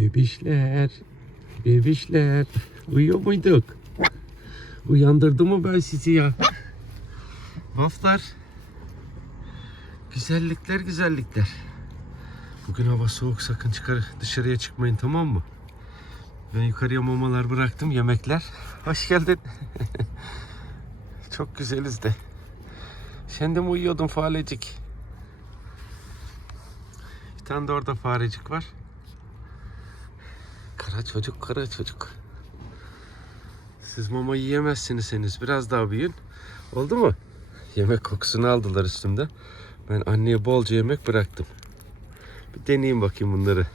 Bebişler, bebişler. Uyuyor muyduk? Uyandırdım mı ben sizi ya? Vaflar. Güzellikler, güzellikler. Bugün hava soğuk, sakın dışarıya çıkmayın, tamam mı? Ben yukarıya mamalar bıraktım, yemekler. Hoş geldin. Çok güzeliz de. Sen de mi uyuyordun farecik? Bir tane de orada farecik var. Kara çocuk, kara çocuk. Siz mama yiyemezsiniz henüz. Biraz daha büyüyün. Oldu mu? Yemek kokusunu aldılar üstümde. Ben anneye bolca yemek bıraktım. Bir deneyeyim bakayım bunları.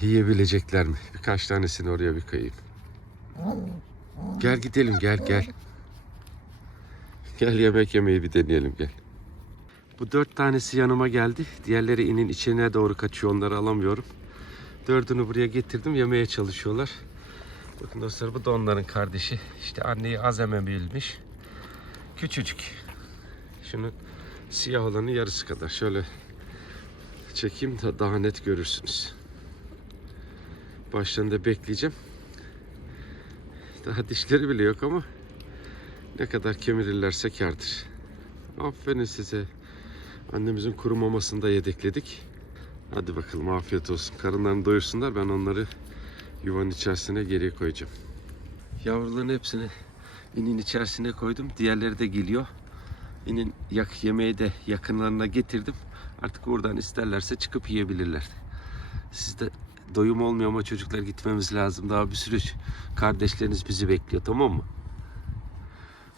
Yiyebilecekler mi? Birkaç tanesini oraya bir koyayım. Gel gidelim, gel gel. Gel yemek yemeyi bir deneyelim, gel. Bu 4 tanesi yanıma geldi. Diğerleri inin içine doğru kaçıyor. Onları alamıyorum. 4'ünü buraya getirdim. Yemeye çalışıyorlar. Bakın dostlar, bu da onların kardeşi. İşte anneyi az emebilmiş. Küçücük. Şunun siyah olanı yarısı kadar. Şöyle çekeyim da daha net görürsünüz. Başlarında bekleyeceğim. Daha dişleri bile yok ama ne kadar kemirirlerse kârdır. Aferin size. Annemizin kuru mamasını da yedekledik. Hadi bakalım, afiyet olsun. Karınlarını doyursunlar. Ben onları yuvanın içerisine geriye koyacağım. Yavruların hepsini inin içerisine koydum. Diğerleri de geliyor. İnin yemeği de yakınlarına getirdim. Artık oradan isterlerse çıkıp yiyebilirler. Sizde doyum olmuyor ama çocuklar, gitmemiz lazım. Daha bir sürü kardeşleriniz bizi bekliyor, tamam mı?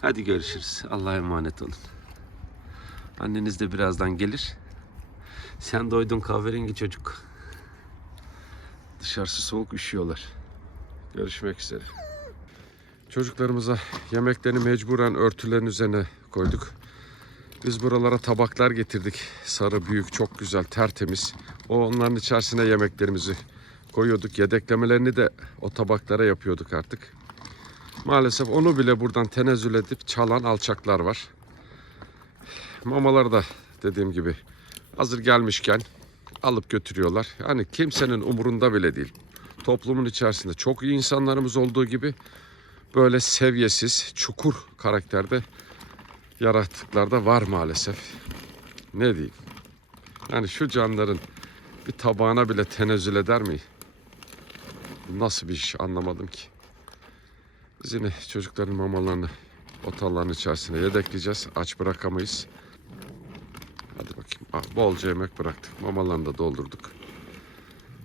Hadi görüşürüz. Allah'a emanet olun. Anneniz de birazdan gelir. Sen doydun kahverengi çocuk. Dışarısı soğuk, üşüyorlar. Görüşmek üzere. Çocuklarımıza yemeklerini mecburen örtülerin üzerine koyduk. Biz buralara tabaklar getirdik. Sarı, büyük, çok güzel, tertemiz. Onların içerisine yemeklerimizi koyuyorduk. Yedeklemelerini de o tabaklara yapıyorduk artık. Maalesef onu bile buradan tenezzül edip çalan alçaklar var. Mamaları da dediğim gibi hazır gelmişken alıp götürüyorlar. Yani kimsenin umurunda bile değil. Toplumun içerisinde çok iyi insanlarımız olduğu gibi böyle seviyesiz, çukur karakterde yaratıklar da var maalesef. Ne diyeyim? Yani şu canların bir tabağına bile tenezzül eder mi? Nasıl bir iş, anlamadım ki. Biz yine çocukların mamalarını otalların içerisine yedekleyeceğiz. Aç bırakamayız. Hadi bakayım. Bolca yemek bıraktık. Mamalarını da doldurduk.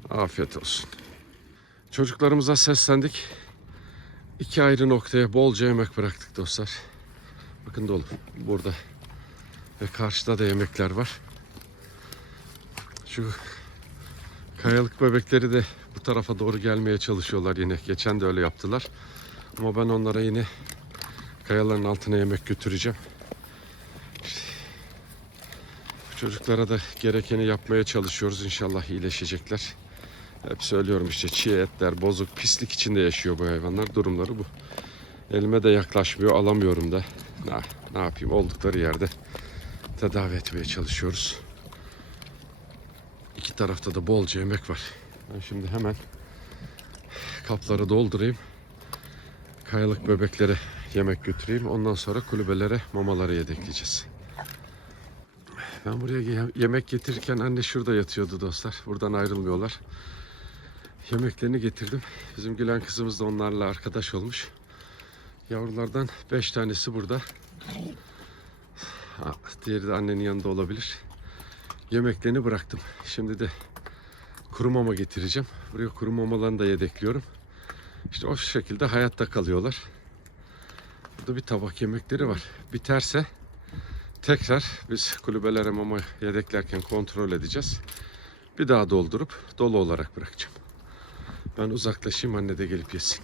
Afiyet olsun. Çocuklarımıza seslendik. 2 ayrı noktaya bolca yemek bıraktık dostlar. Bakın dolu. Burada ve karşıda da yemekler var. Şu kayalık bebekleri de bu tarafa doğru gelmeye çalışıyorlar yine. Geçen de öyle yaptılar. Ama ben onlara yine kayaların altına yemek götüreceğim. İşte çocuklara da gerekeni yapmaya çalışıyoruz. İnşallah iyileşecekler. Hep söylüyorum işte, çiğ etler, bozuk, pislik içinde yaşıyor bu hayvanlar. Durumları bu. Elime de yaklaşmıyor, alamıyorum da. Ne yapayım, oldukları yerde tedavi etmeye çalışıyoruz. İki tarafta da bolca yemek var. Ben şimdi hemen kapları doldurayım. Kayalık bebeklere yemek götüreyim. Ondan sonra kulübelere mamaları yedekleyeceğiz. Ben buraya yemek getirirken anne şurada yatıyordu dostlar. Buradan ayrılmıyorlar. Yemeklerini getirdim. Bizim Gülen kızımız da onlarla arkadaş olmuş. Yavrulardan 5 tanesi burada. Diğeri de annenin yanında olabilir. Yemeklerini bıraktım. Şimdi de kuru mama getireceğim. Buraya kuru mamalarını da yedekliyorum. İşte o şekilde hayatta kalıyorlar. Burada bir tabak yemekleri var. Biterse tekrar biz kulübelere mama yedeklerken kontrol edeceğiz. Bir daha doldurup dolu olarak bırakacağım. Ben uzaklaşayım, anne de gelip yesin.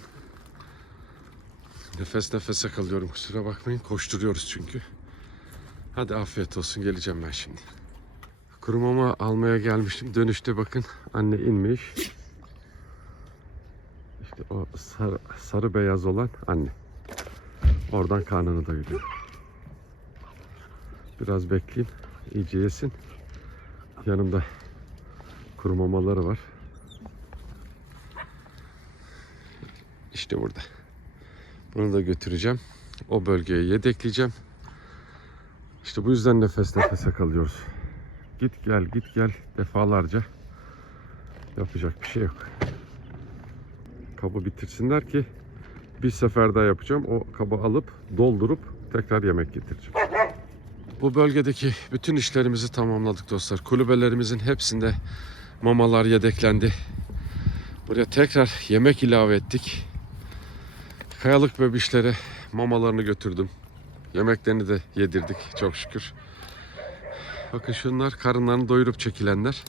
Nefes nefese kalıyorum, kusura bakmayın. Koşturuyoruz çünkü. Hadi afiyet olsun, geleceğim ben şimdi. Kuru mama almaya gelmiştim. Dönüşte bakın anne inmiş. İşte o sarı beyaz olan anne. Oradan karnını doyuruyor. Biraz bekleyeyim, iyice yesin. Yanımda kuru mamaları var. İşte burada. Bunu da götüreceğim. O bölgeye yedekleyeceğim. İşte bu yüzden nefes nefese kalıyoruz. Git gel git gel defalarca. Yapacak bir şey yok. Kabı bitirsinler ki bir sefer daha yapacağım. O kabı alıp doldurup tekrar yemek getireceğim. Bu bölgedeki bütün işlerimizi tamamladık dostlar. Kulübelerimizin hepsinde mamalar yedeklendi. Buraya tekrar yemek ilave ettik. Kayalık bebişlere mamalarını götürdüm. Yemeklerini de yedirdik çok şükür. Bakın şunlar karınlarını doyurup çekilenler.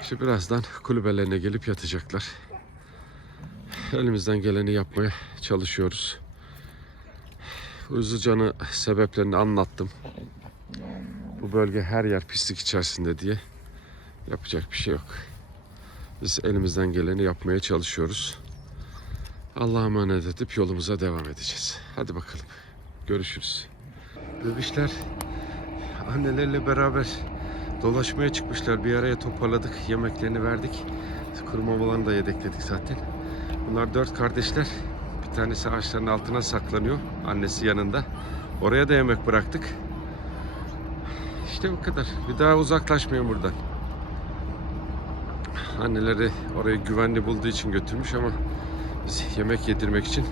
İşte birazdan kulübelerine gelip yatacaklar. Elimizden geleni yapmaya çalışıyoruz. Hızlıcanı sebeplerini anlattım. Bu bölge her yer pislik içerisinde diye yapacak bir şey yok. Biz elimizden geleni yapmaya çalışıyoruz. Allah'a emanet edip yolumuza devam edeceğiz. Hadi bakalım. Görüşürüz. Bebişler annelerle beraber dolaşmaya çıkmışlar. Bir araya toparladık. Yemeklerini verdik. Kuru mamalarını da yedekledik zaten. Bunlar 4 kardeşler. Bir tanesi ağaçların altına saklanıyor. Annesi yanında. Oraya da yemek bıraktık. İşte bu kadar. Bir daha uzaklaşmayın buradan. Anneleri orayı güvenli bulduğu için götürmüş ama biz yemek yedirmek için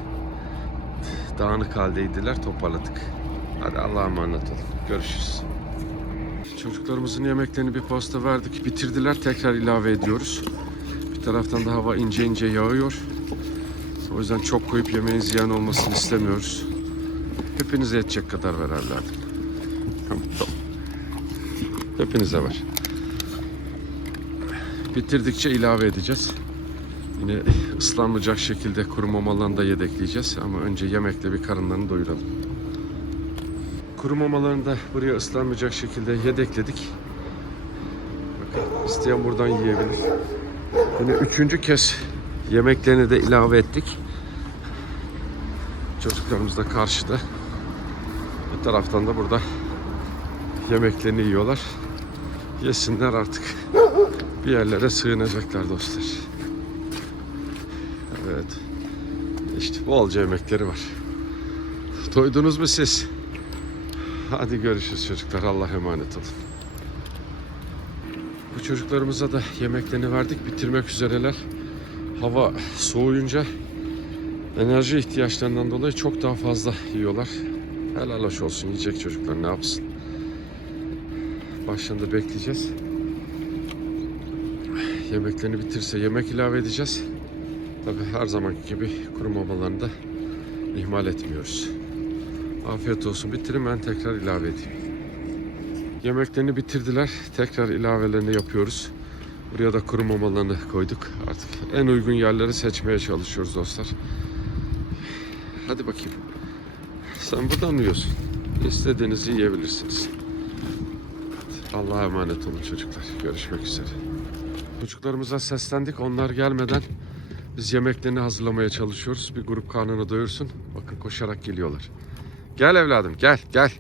dağınık haldeydiler. Toparladık. Hadi Allah'a emanet olun. Görüşürüz. Çocuklarımızın yemeklerini bir posta verdik. Bitirdiler. Tekrar ilave ediyoruz. Bir taraftan da hava ince ince yağıyor. O yüzden çok koyup yemeğin ziyan olmasını istemiyoruz. Hepinize yetecek kadar ver evladım. Tamam. Hepinize var. Bitirdikçe ilave edeceğiz. Yine ıslanmayacak şekilde kuru mamalarını da yedekleyeceğiz. Ama önce yemekle bir karınlarını doyuralım. Kuru mamalarını da buraya ıslanmayacak şekilde yedekledik. Bakın isteyen buradan yiyebilir. Yine 3. kez yemeklerini de ilave ettik. Çocuklarımız da karşıda. Bir taraftan da burada yemeklerini yiyorlar. Yesinler artık. Bir yerlere sığınacaklar dostlar. Evet. İşte bolca yemekleri var. Doydunuz mu siz? Hadi görüşürüz çocuklar. Allah'a emanet olun. Bu çocuklarımıza da yemeklerini verdik. Bitirmek üzereler. Hava soğuyunca enerji ihtiyaçlarından dolayı çok daha fazla yiyorlar. Helal hoş olsun. Yiyecek çocuklar ne yapsın? Başlarında bekleyeceğiz. Yemeklerini bitirse yemek ilave edeceğiz. Tabii her zamanki gibi kuru mamalarını da ihmal etmiyoruz. Afiyet olsun. Bitirin ben tekrar ilave edeyim. Yemeklerini bitirdiler. Tekrar ilavelerini yapıyoruz. Buraya da kuru mamalarını koyduk. Artık en uygun yerleri seçmeye çalışıyoruz dostlar. Hadi bakayım. Sen buradan mı yiyorsun? İstediğinizi yiyebilirsiniz. Allah'a emanet olun çocuklar. Görüşmek üzere. Çocuklarımıza seslendik. Onlar gelmeden biz yemeklerini hazırlamaya çalışıyoruz. Bir grup karnını doyursun. Bakın koşarak geliyorlar. Gel evladım gel gel.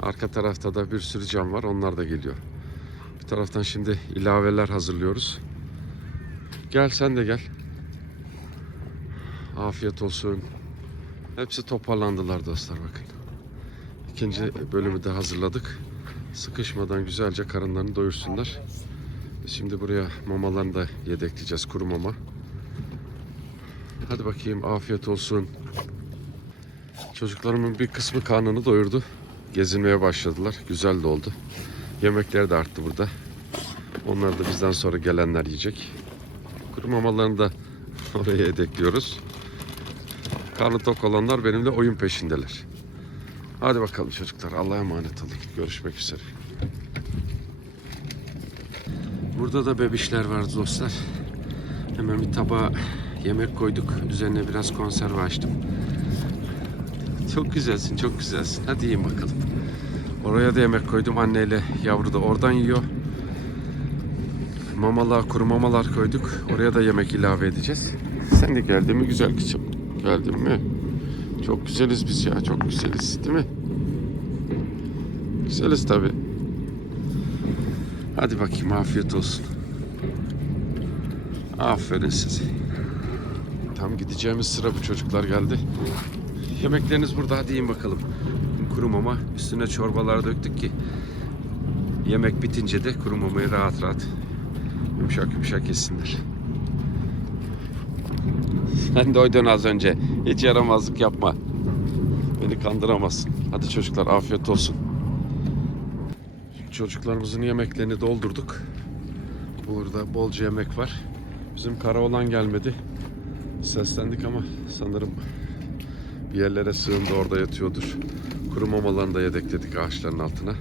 Arka tarafta da bir sürü cam var. Onlar da geliyor. Bir taraftan şimdi ilaveler hazırlıyoruz. Gel sen de gel. Afiyet olsun. Hepsi toparlandılar dostlar bakın. İkinci bölümü de hazırladık. Sıkışmadan güzelce karınlarını doyursunlar. Şimdi buraya mamalarını da yedekleyeceğiz. Kuru mama. Hadi bakayım afiyet olsun. Çocuklarımın bir kısmı karnını doyurdu. Gezinmeye başladılar. Güzel de oldu. Yemekleri de arttı burada. Onları da bizden sonra gelenler yiyecek. Kuru mamalarını da oraya yedekliyoruz. Karnı tok olanlar benimle oyun peşindeler. Hadi bakalım çocuklar. Allah'a emanet olun. Görüşmek üzere. Burada da bebişler vardı dostlar. Hemen bir tabağa yemek koyduk. Üzerine biraz konserve açtım. Çok güzelsin, çok güzelsin. Hadi yiyin bakalım. Oraya da yemek koydum. Anneyle yavru da oradan yiyor. Mamalar, kuru mamalar koyduk. Oraya da yemek ilave edeceğiz. Sen de geldin mi güzel kızım? Geldin mi? Çok güzeliz biz ya. Çok güzeliz değil mi? Güzeliz tabii. Hadi bakayım afiyet olsun. Aferin size. Tam gideceğimiz sıra bu çocuklar geldi. Yemekleriniz burada, hadi yiyin bakalım. Kuru mama, üstüne çorbalar döktük ki yemek bitince de kuru mamayı rahat rahat yumuşak yumuşak yesinler. Sen doydun az önce. Hiç yaramazlık yapma. Beni kandıramazsın. Hadi çocuklar, afiyet olsun. Çocuklarımızın yemeklerini doldurduk. Burada bolca yemek var. Bizim Karaoğlan gelmedi. Seslendik ama sanırım bir yerlere sığındı, orada yatıyordur. Kuru mamalarını da yedekledik ağaçların altına.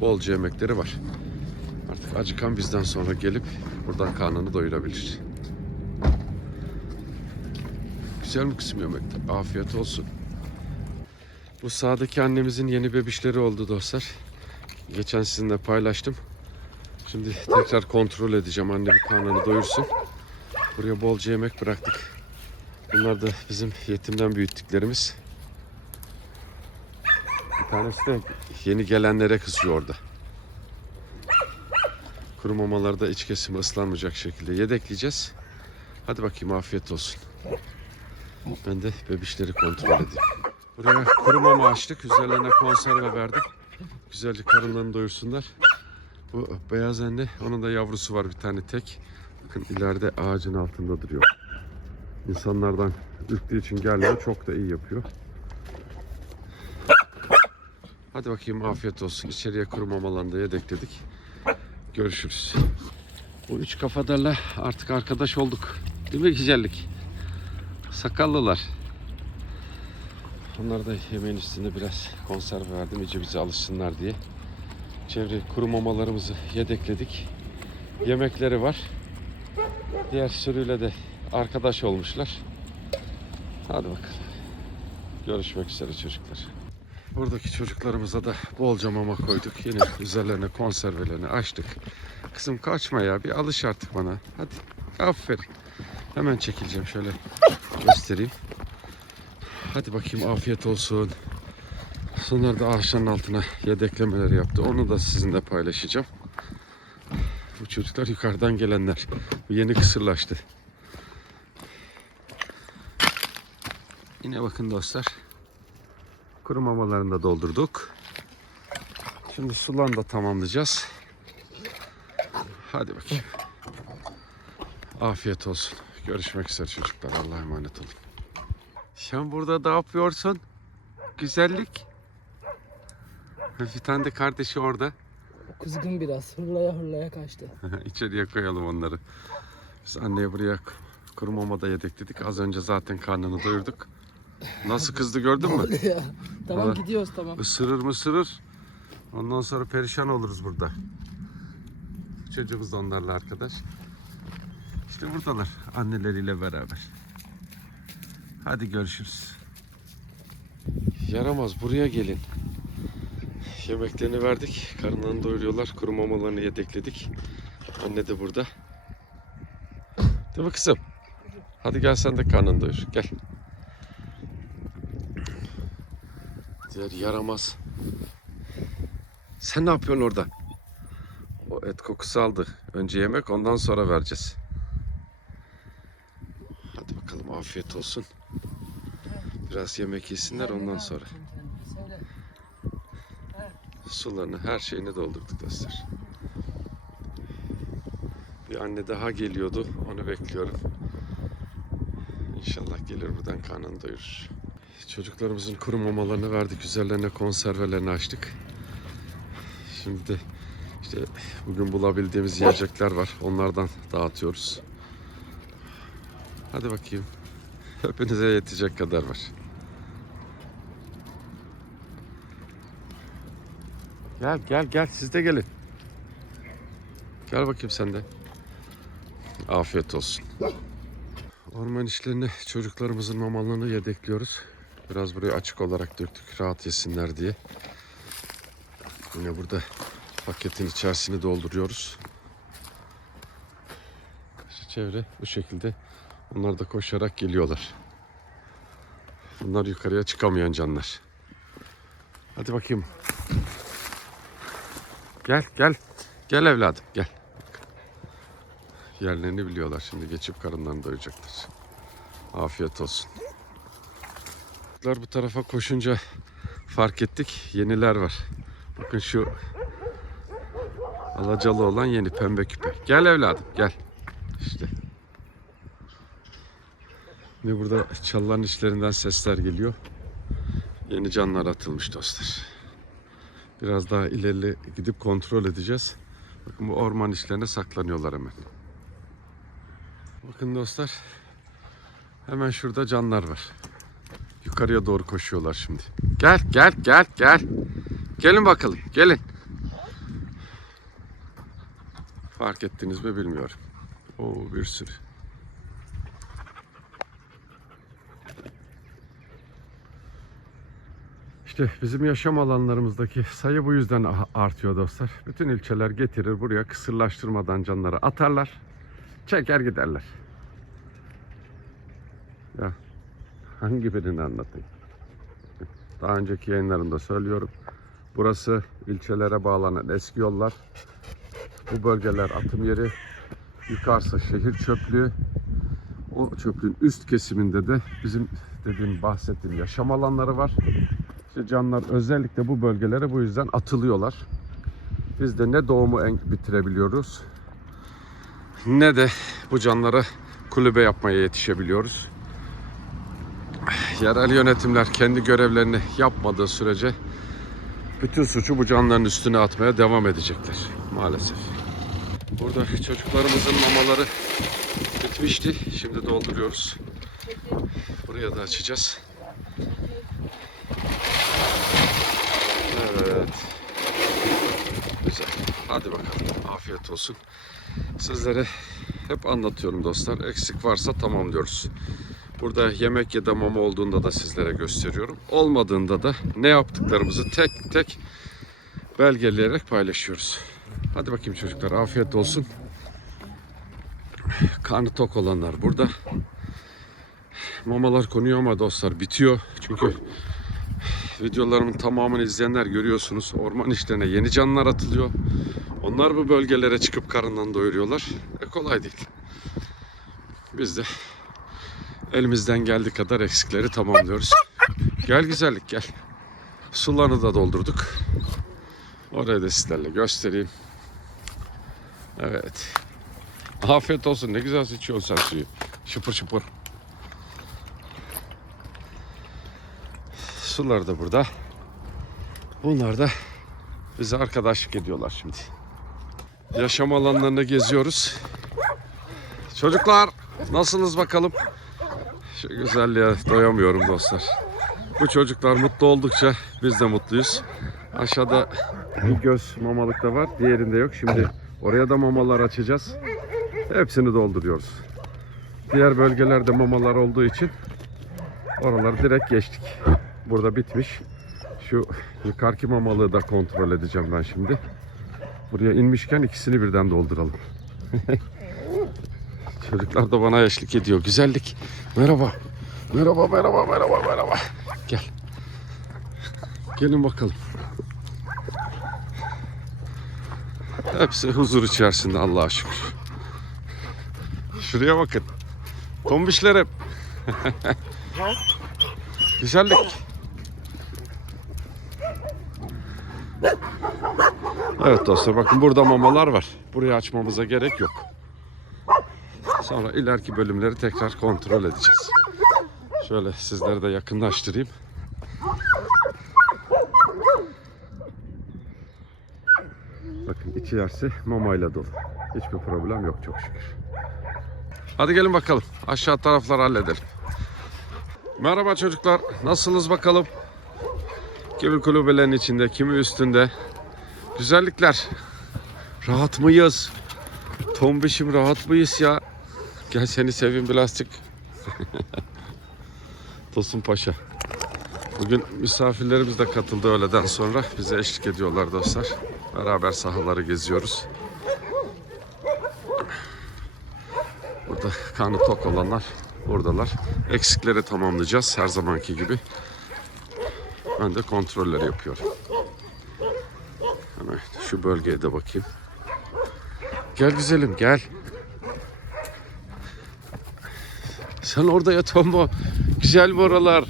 Bolca yemekleri var. Artık acıkan bizden sonra gelip buradan karnını doyurabilir. Güzel mi kısım yemekler? Afiyet olsun. Bu sağdaki annemizin yeni bebişleri oldu dostlar. Geçen sizinle paylaştım. Şimdi tekrar kontrol edeceğim. Anne bir karnını doyursun. Buraya bolca yemek bıraktık. Bunlar da bizim yetimden büyüttüklerimiz. Bir tanesi de yeni gelenlere kızıyor orada. Kuru mamaları da iç kesimi ıslanmayacak şekilde yedekleyeceğiz. Hadi bakayım, afiyet olsun. Ben de bebişleri kontrol edeyim. Buraya kuru mama açtık. Üzerlerine konserve verdim. Güzelce karınlarını doyursunlar. Bu beyaz anne, onun da yavrusu var bir tane tek. Bakın ileride ağacın altında duruyor. İnsanlardan ürktüğü için gelmiyor. Çok da iyi yapıyor. Hadi bakayım, afiyet olsun. İçeriye kuru mamalarını da yedekledik. Görüşürüz. Bu üç kafadarla artık arkadaş olduk. Değil mi güzellik? Sakallılar. Onlara da yemeğin üstünde biraz konserve verdim. İyice bize alışsınlar diye. Çevre kuru mamalarımızı yedekledik. Yemekleri var. Diğer sürüyle de arkadaş olmuşlar. Hadi bakalım. Görüşmek üzere çocuklar. Buradaki çocuklarımıza da bolca mama koyduk. Yine üzerlerine konservelerini açtık. Kızım kaçma ya, bir alış artık bana. Hadi, aferin. Hemen çekileceğim, şöyle göstereyim. Hadi bakayım, afiyet olsun. Sonra da ağaçların altına yedeklemeleri yaptı. Onu da sizinle paylaşacağım. Bu çocuklar yukarıdan gelenler. Bu yeni kısırlaştı. Yine bakın dostlar. Kuru mamalarını da doldurduk. Şimdi sularını da tamamlayacağız. Hadi bakayım. Afiyet olsun. Görüşmek üzere çocuklar. Allah'a emanet olun. Sen burada ne yapıyorsun? Güzellik. Bir tane de kardeşi orada. Kızgın biraz. Hırlaya hırlaya kaçtı. İçeriye koyalım onları. Biz anneye buraya kuru mama da yedekledik. Az önce zaten karnını doyurduk. Nasıl kızdı, gördün mü? Ya. Tamam, Valla gidiyoruz, tamam. Isırır mısırır. Ondan sonra perişan oluruz burada. Çocuğumuz da onlarla arkadaş. İşte buradalar anneleriyle beraber. Hadi görüşürüz. Yaramaz, buraya gelin. Yemeklerini verdik. Karınlarını doyuruyorlar. Kuru mamalarını yedekledik. Anne de burada. Değil mi kızım? Hadi gel sen de karnını doyur. Gel. Diğer yaramaz. Sen ne yapıyorsun orada? O et kokusu aldı. Önce yemek, ondan sonra vereceğiz. Hadi bakalım, afiyet olsun. Biraz yemek yesinler, ondan sonra. Sularını, her şeyini doldurduk dostlar. Bir anne daha geliyordu. Onu bekliyorum. İnşallah gelir, buradan karnını doyurur. Çocuklarımızın kuru mamalarını verdik. Üzerlerine konservelerini açtık. Şimdi de işte bugün bulabildiğimiz yiyecekler var. Onlardan dağıtıyoruz. Hadi bakayım. Hepinize yetecek kadar var. Gel gel gel, siz de gelin. Gel bakayım sen de. Afiyet olsun. Orman işlerini, çocuklarımızın mamalarını yedekliyoruz. Biraz buraya açık olarak döktük, rahat yesinler diye. Yine burada paketin içerisini dolduruyoruz. İşte çevre bu şekilde. Onlar da koşarak geliyorlar. Bunlar yukarıya çıkamayan canlar. Hadi bakayım. Gel gel. Gel evladım gel. Yerlerini biliyorlar. Şimdi geçip karınlarını doyuracaklar. Afiyet olsun. Bu tarafa koşunca fark ettik. Yeniler var. Bakın şu alacalı olan yeni pembe küpe. Gel evladım gel. İşte. Şimdi burada çalıların içlerinden sesler geliyor. Yeni canlar atılmış dostlar. Biraz daha ileri gidip kontrol edeceğiz. Bakın bu orman içlerine saklanıyorlar hemen. Bakın dostlar. Hemen şurada canlar var. Yukarıya doğru koşuyorlar şimdi. Gel gel gel gel. Gelin bakalım gelin. Fark ettiniz mi bilmiyorum. Oo bir sürü. İşte bizim yaşam alanlarımızdaki sayı bu yüzden artıyor dostlar. Bütün ilçeler getirir buraya kısırlaştırmadan canları atarlar. Çeker giderler. Ya hangi birini anlatayım? Daha önceki yayınlarımda söylüyorum. Burası ilçelere bağlanan eski yollar. Bu bölgeler atım yeri. Yukarısı şehir çöplüğü. O çöplüğün üst kesiminde de bizim bahsettiğim yaşam alanları var. İşte canlar özellikle bu bölgelere bu yüzden atılıyorlar. Biz de ne doğumu bitirebiliyoruz ne de bu canlara kulübe yapmaya yetişebiliyoruz. Yerel yönetimler kendi görevlerini yapmadığı sürece bütün suçu bu canların üstüne atmaya devam edecekler maalesef. Burada çocuklarımızın mamaları bitmişti. Şimdi dolduruyoruz. Buraya da açacağız. Evet. Güzel. Hadi bakalım. Afiyet olsun. Sizlere hep anlatıyorum dostlar. Eksik varsa tamamlıyoruz. Burada yemek ya da mama olduğunda da sizlere gösteriyorum. Olmadığında da ne yaptıklarımızı tek tek belgeleyerek paylaşıyoruz. Hadi bakayım çocuklar. Afiyet olsun. Karnı tok olanlar burada. Mamalar konuyor ama dostlar bitiyor. Çünkü videolarımın tamamını izleyenler görüyorsunuz. Orman işlerine yeni canlılar atılıyor. Onlar bu bölgelere çıkıp karından doyuruyorlar. Kolay değil. Biz de elimizden geldiği kadar eksikleri tamamlıyoruz. Gel güzellik gel. Sularını da doldurduk. Orayı da sizlerle göstereyim. Evet. Afiyet olsun. Ne güzel içiyorsun sen suyu. Şıpır şıpır. Sular da burada. Bunlar da bize arkadaşlık ediyorlar şimdi. Yaşam alanlarında geziyoruz. Çocuklar nasılsınız bakalım? Şu güzelliğe doyamıyorum dostlar. Bu çocuklar mutlu oldukça biz de mutluyuz. Aşağıda bir göz mamalık da var. Diğerinde yok. Şimdi oraya da mamalar açacağız. Hepsini dolduruyoruz. Diğer bölgelerde mamalar olduğu için oraları direkt geçtik. Burada bitmiş. Şu yukarıki mamalığı da kontrol edeceğim ben şimdi. Buraya inmişken ikisini birden dolduralım. Çocuklar da bana eşlik ediyor. Güzellik. Merhaba. Merhaba, merhaba, merhaba, merhaba. Gel. Gelin bakalım. Hepsi huzur içerisinde Allah'a şükür. Şuraya bakın. Tombişlerim. Güzellik. Evet dostlar bakın burada mamalar var. Burayı açmamıza gerek yok. Sonra ileriki bölümleri tekrar kontrol edeceğiz. Şöyle sizleri de yakınlaştırayım. Bakın içerisi mamayla dolu. Hiçbir problem yok çok şükür. Hadi gelin bakalım. Aşağı tarafları halledelim. Merhaba çocuklar. Nasılsınız bakalım? Kimi kulübelerin içinde, kimi üstünde. Güzellikler. Rahat mıyız? Tombişim rahat mıyız ya? Gel seni seveyim birazcık. Tosun Paşa. Bugün misafirlerimiz de katıldı öğleden sonra. Bize eşlik ediyorlar dostlar. Beraber sahaları geziyoruz. Burada karnı tok olanlar buradalar. Eksikleri tamamlayacağız her zamanki gibi. Ben de kontrolleri yapıyorum. Hemen şu bölgeye de bakayım. Gel güzelim gel. Sen orada yat Tombo. Güzel bu oralar.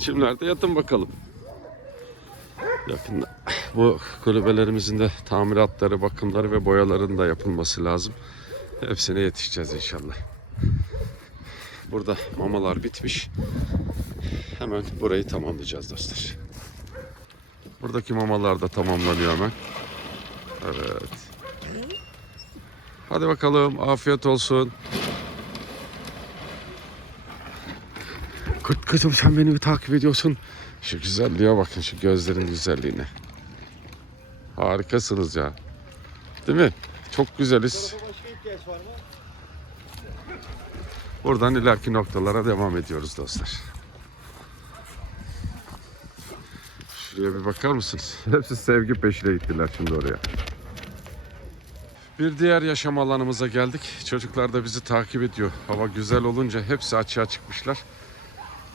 Çimlerde yatın bakalım. Yakında bu kulübelerimizin de tamiratları, bakımları ve boyaların da yapılması lazım. Hepsine yetişeceğiz inşallah. Burada mamalar bitmiş. Hemen burayı tamamlayacağız dostlar. Buradaki mamalar da tamamlanıyor hemen. Evet. Hadi bakalım, afiyet olsun. Kurt kızım, sen beni bir takip ediyorsun. Şu güzelliğe bakın, şu gözlerin güzelliğine. Harikasınız ya. Değil mi? Çok güzeliz. Buradan ileriki noktalara devam ediyoruz dostlar. Şuraya bir bakar mısınız? Hepsi sevgi peşine gittiler şimdi oraya. Bir diğer yaşam alanımıza geldik. Çocuklar da bizi takip ediyor. Hava güzel olunca hepsi açığa çıkmışlar.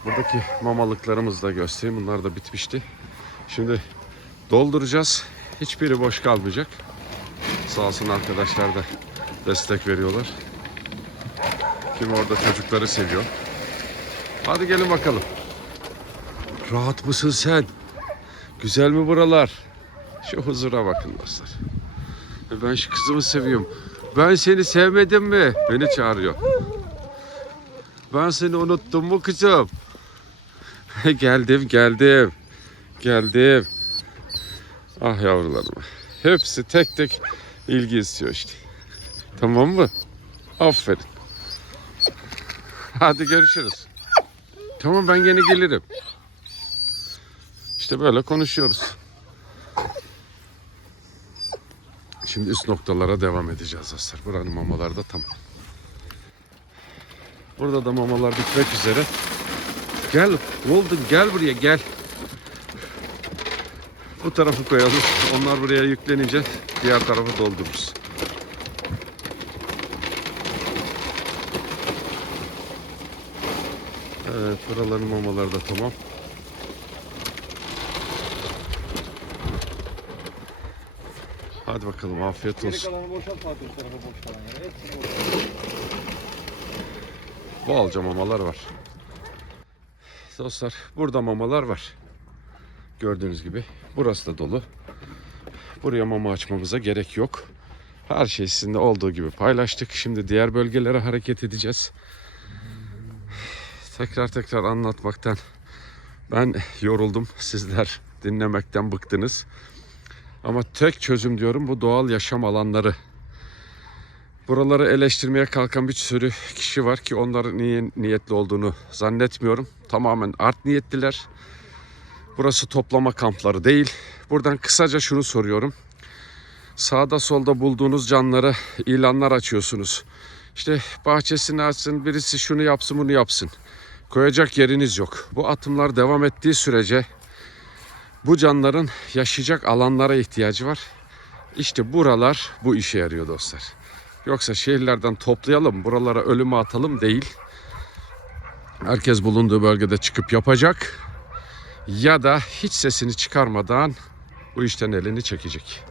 Buradaki mamalıklarımızı da göstereyim. Bunlar da bitmişti. Şimdi dolduracağız. Hiçbiri boş kalmayacak. Sağ olsun arkadaşlar da destek veriyorlar. Kim orada çocukları seviyor. Hadi gelin bakalım. Rahat mısın sen? Güzel mi buralar? Şu huzura bakın dostlar. Ben şu kızımı seviyorum. Ben seni sevmedim mi? Beni çağırıyor. Ben seni unuttum mu kızım? Geldim. Ah yavrularım. Hepsi tek tek ilgi istiyor işte. Tamam mı? Aferin. Hadi görüşürüz. Tamam, ben gene gelirim. İşte böyle konuşuyoruz. Şimdi üst noktalara devam edeceğiz dostlar. Buranın mamaları da tamam. Burada da mamalar bitmek üzere. Gel Golden, gel buraya gel. Bu tarafı koyalım. Onlar buraya yüklenince diğer tarafı doldururuz. Evet, buraların mamaları da tamam. Hadi bakalım, afiyet olsun. Bolca mamalar var. Dostlar, burada mamalar var. Gördüğünüz gibi. Burası da dolu. Buraya mama açmamıza gerek yok. Her şey sizinle olduğu gibi paylaştık. Şimdi diğer bölgelere hareket edeceğiz. Tekrar anlatmaktan ben yoruldum. Sizler dinlemekten bıktınız. Ama tek çözüm diyorum, bu doğal yaşam alanları. Buraları eleştirmeye kalkan bir sürü kişi var ki onların niyetli olduğunu zannetmiyorum. Tamamen art niyetliler. Burası toplama kampları değil. Buradan kısaca şunu soruyorum. Sağda solda bulduğunuz canlara ilanlar açıyorsunuz. İşte bahçesini açsın, birisi şunu yapsın, bunu yapsın. Koyacak yeriniz yok. Bu atımlar devam ettiği sürece bu canların yaşayacak alanlara ihtiyacı var. İşte buralar bu işe yarıyor dostlar. Yoksa şehirlerden toplayalım, buralara ölüme atalım değil. Herkes bulunduğu bölgede çıkıp yapacak. Ya da hiç sesini çıkarmadan bu işten elini çekecek.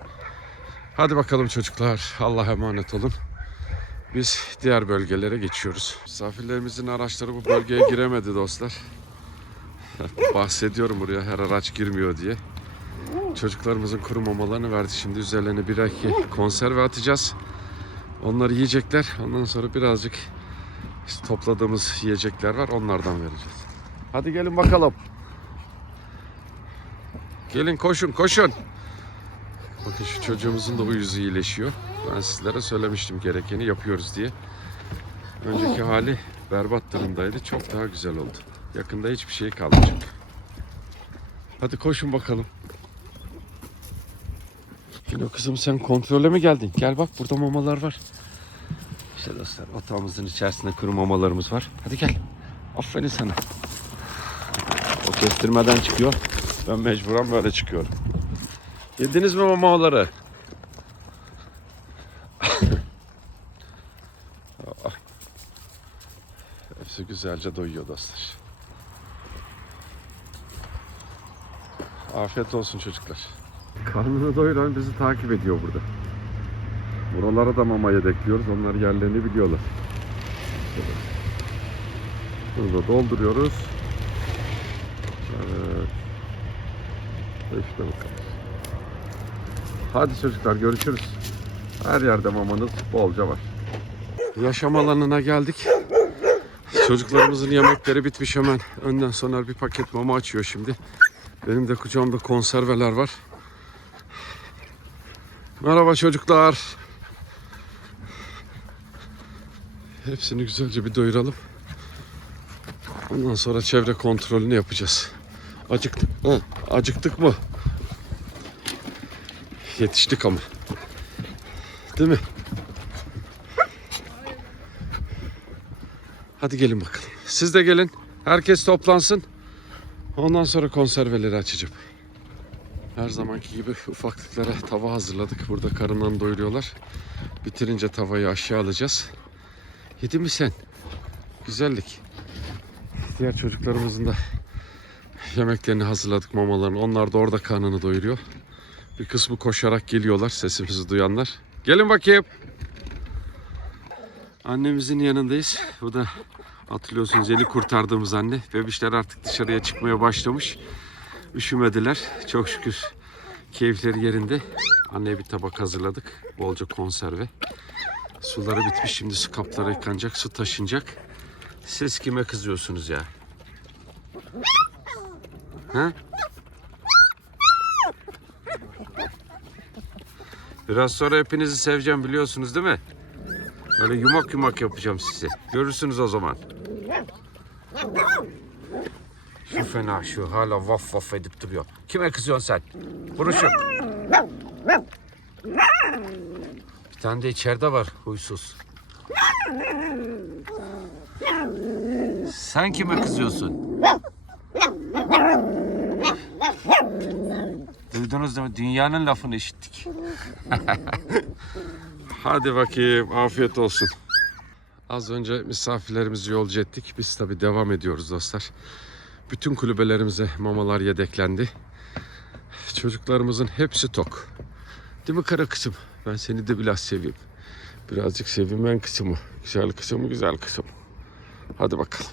Hadi bakalım çocuklar, Allah'a emanet olun. Biz diğer bölgelere geçiyoruz. Misafirlerimizin araçları bu bölgeye giremedi dostlar. Bahsediyorum buraya her araç girmiyor diye. Çocuklarımızın kuru mamalarını verdi. Şimdi üzerlerine birer konserve atacağız. Onları yiyecekler. Ondan sonra birazcık işte topladığımız yiyecekler var. Onlardan vereceğiz. Hadi gelin bakalım. Gelin, koşun. Bakın şu çocuğumuzun da bu yüzü iyileşiyor. Ben sizlere söylemiştim gerekeni yapıyoruz diye. Önceki hali berbat durumdaydı. Çok daha güzel oldu. Yakında hiçbir şey kalmayacak. Hadi koşun bakalım. Yine kızım, sen kontrole mi geldin? Gel bak, burada mamalar var. İşte dostlar, otağımızın içerisinde kuru mamalarımız var. Hadi gel. Aferin sana. O kestirmeden çıkıyor. Ben mecburen böyle çıkıyorum. Yediniz mi mamaları? Hepsi güzelce doyuyor dostlar. Afiyet olsun çocuklar. Karnını doyuran bizi takip ediyor burada. Buralara da mama yedekliyoruz. Onlar yerlerini biliyorlar. Burada dolduruyoruz. Evet. İşte bakalım. Hadi çocuklar, görüşürüz. Her yerde mamanız bolca var. Yaşam alanına geldik. Çocuklarımızın yemekleri bitmiş, hemen önden Soner bir paket mama açıyor şimdi. Benim de kucağımda konserveler var. Merhaba çocuklar. Hepsini güzelce bir doyuralım. Ondan sonra çevre kontrolünü yapacağız. Acıktık. Acıktık mı? Yetiştik ama. Değil mi? Hadi gelin bakalım. Siz de gelin. Herkes toplansın. Ondan sonra konserveleri açacağım. Her zamanki gibi ufaklıklara tava hazırladık. Burada karınlarını doyuruyorlar. Bitirince tavayı aşağı alacağız. Yedi mi sen? Güzellik. Diğer çocuklarımızın da yemeklerini hazırladık, mamalarını. Onlar da orada karnını doyuruyor. Bir kısmı koşarak geliyorlar, sesimizi duyanlar. Gelin bakayım. Annemizin yanındayız. Bu da hatırlıyorsunuz Eli kurtardığımız anne. Bebişler artık dışarıya çıkmaya başlamış. Üşümediler. Çok şükür keyifleri yerinde. Anneye bir tabak hazırladık. Bolca konserve. Suları bitmiş. Şimdi su kapları yıkanacak. Su taşınacak. Siz kime kızıyorsunuz ya? Ha? Biraz sonra hepinizi seveceğim, biliyorsunuz değil mi? Böyle yumak yumak yapacağım sizi. Görürsünüz o zaman. Şu fena, şu hala vaf vaf edip duruyor. Kime kızıyorsun sen? Buruşuk. Bir tane de içeride var, huysuz. Sen kime kızıyorsun? Duydunuz değil mi? Dünyanın lafını işittik. Hadi bakayım, afiyet olsun. Az önce misafirlerimizi yolcu ettik. Biz tabii devam ediyoruz dostlar. Bütün kulübelerimize mamalar yedeklendi. Çocuklarımızın hepsi tok. Değil mi kara kızım? Ben seni de biraz seveyim. Birazcık seveyim ben kızımı. Güzel kızımı, güzel kızım. Hadi bakalım.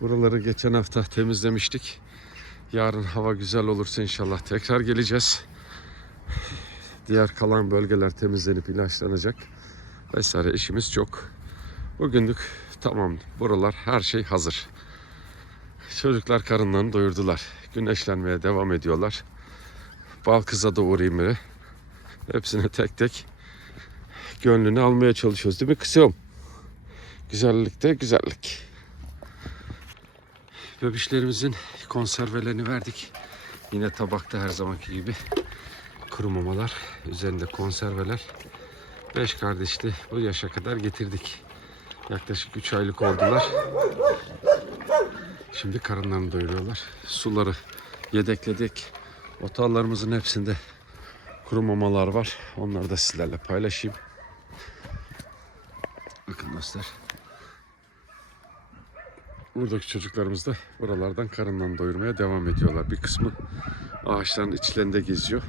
Buraları geçen hafta temizlemiştik. Yarın hava güzel olursa inşallah tekrar geleceğiz. Diğer kalan bölgeler temizlenip ilaçlanacak. Vesaire, işimiz çok. Bugünlük tamam. Buralar, her şey hazır. Çocuklar karınlarını doyurdular. Güneşlenmeye devam ediyorlar. Balkız'a da uğrayayım biri. Hepsine tek tek gönlünü almaya çalışıyoruz, değil mi kızım? Güzellikte güzellik. Bebişlerimizin konservelerini verdik. Yine tabakta her zamanki gibi kuru mamalar, üzerinde konserveler. 5 kardeşli bu yaşa kadar getirdik. Yaklaşık 3 aylık oldular. Şimdi karınlarını doyuruyorlar. Suları yedekledik. Otallarımızın hepsinde kuru mamalar var. Onları da sizlerle paylaşayım. Bakın dostlar. Buradaki çocuklarımız da buralardan karınlarını doyurmaya devam ediyorlar. Bir kısmı ağaçların içlerinde geziyor.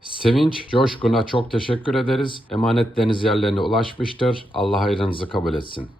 Sevinç Coşkun'a çok teşekkür ederiz. Emanetleriniz yerlerine ulaşmıştır. Allah hayrınızı kabul etsin.